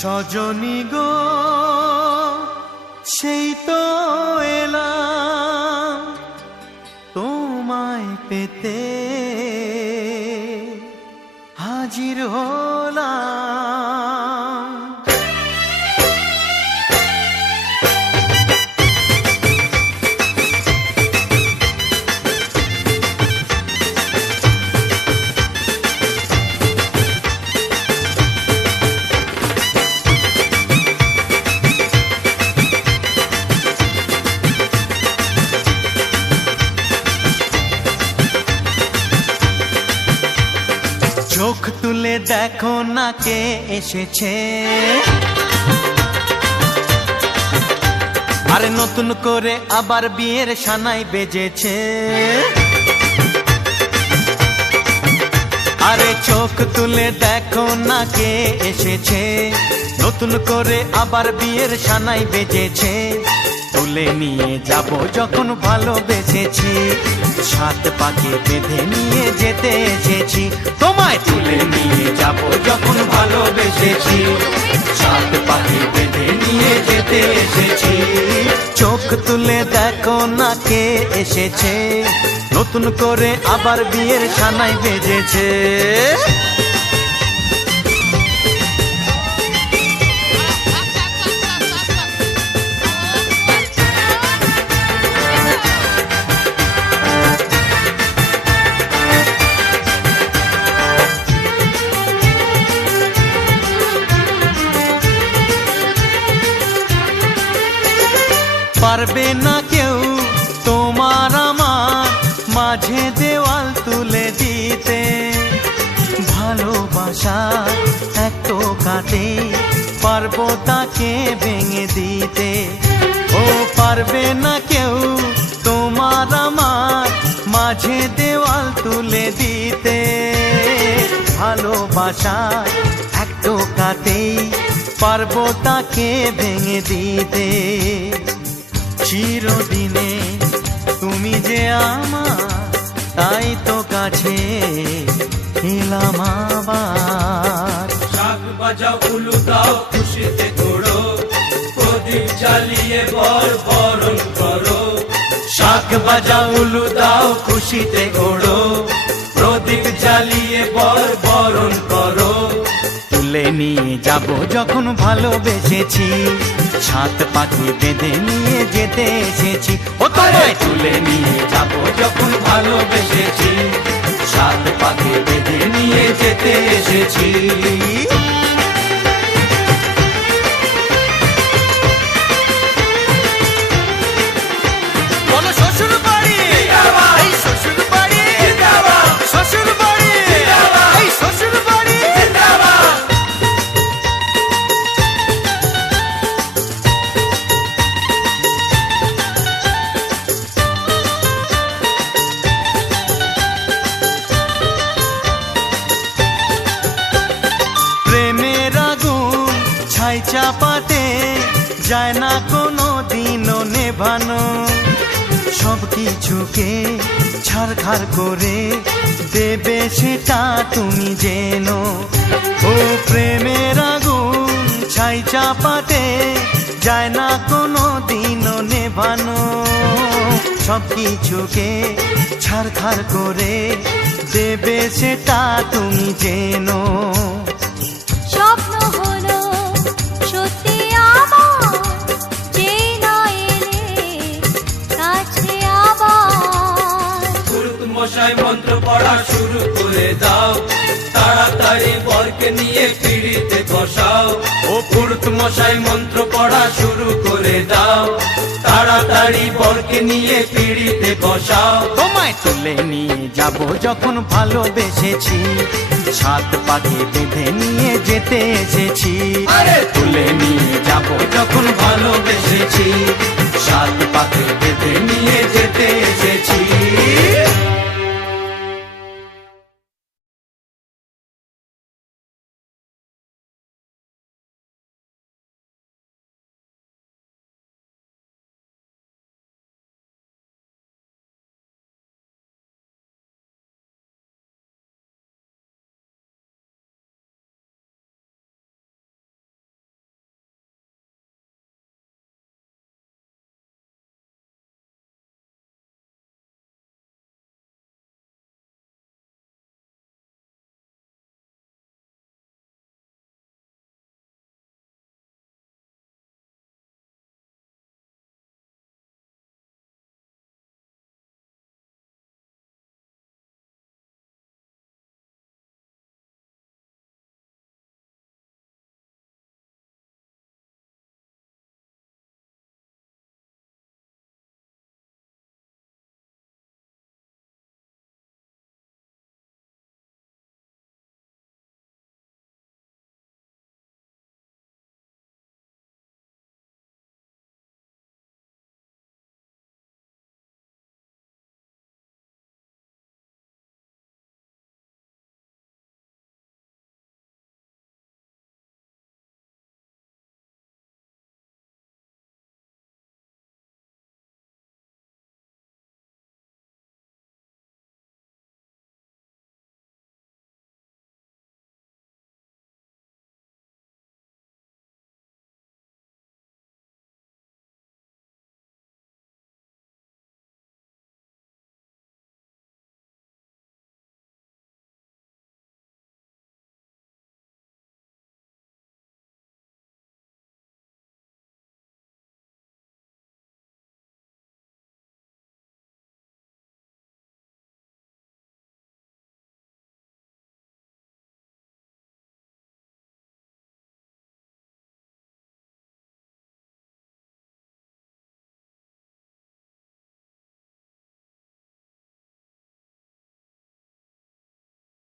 সজনী গো সেই তো এলাম তোমায় পেতে হাজির হলাম। চোখ তুলে দেখো না কে এসেছে, আরে নতুন করে আবার বিয়ের সানাই বেজেছে। আরে চোখ তুলে দেখো না কে এসেছে, নতুন করে আবার বিয়ের সানাই বেজেছে। তুলে নিয়ে যাব যখন ভালোবেসেছি, সাত পাকে বেঁধে নিয়ে যেতে এসেছি। তোমায় তুলে নিয়ে যাব যখন ভালোবেসেছি, সাত পাকে বেঁধে নিয়ে যেতে এসেছি। চোখ তুলে দেখো না কে এসেছে, নতুন করে আবার বিয়ের সানাই বেজেছে। পারবে না কেউ তোমার আমার মাঝে দেওয়াল তুলে দিতে, ভালোবাসা এক টোকাতে পারবো তাকে ভেঙে দিতে। ও পারবে না কেউ তোমার আমার মাঝে দেওয়াল তুলে দিতে, ভালোবাসা এক টোকাতেই পারবো তাকে ভেঙে দিতে। চিরদিনে তুমি যে আমার, তাই তো কাছে এলাম আবার। শাক বাজাও উলু দাও খুশিতে ঘোড়ো, প্রদীপ জ্বালিয়ে বরণ করো। শাক বাজাও উলু দাও খুশিতে ঘোড়ো, প্রদীপ জ্বালিয়ে বরণ করো। তুলে নিয়ে যাব যখন ভালোবেসেছি, সাত পাকে বেঁধে নিয়ে যেতে এসেছি। ও তোমায় তুলে নিয়ে যাব যখন ভালোবেসেছি, সাত পাকে বেঁধে নিয়ে যেতে এসেছি। বলো শ্বশুর বাড়ি, এই শ্বশুর বাড়ি, শ্বশুর বাড়ি, এই শ্বশুর বাড়ি। প্রেমের আগুন ছাই চাপাতে যায় না কোনো দিনও নেভানো, সব কিছুকে ছারখার করে দেবে সেটা তুমি জেনো। ও প্রেমের আগুন ছাই চাপাতে যায় না কোনো দিনও নেভানো, সব কিছুকে ছারখার করে দেবে সেটা তুমি জেনো। স্বপ্ন হলো সত্যি আমার, যে না এলে কাছে আবার। পুরুত মশাই মন্ত্র পড়া শুরু করে দাও, তাড়াতাড়ি বরকে নিয়ে পিড়িতে বসাও। ও পুরুত মশাই মন্ত্র পড়া শুরু করে দাও, তাড়াতাড়ি বরকে নিয়ে পিড়িতে বসাও। তোমায় তুলে নিয়ে যাব যখন ভালোবেসেছি, সাত পাকে বেঁধে নিয়ে যেতে এসেছি। আরে তুলে নিয়ে যাব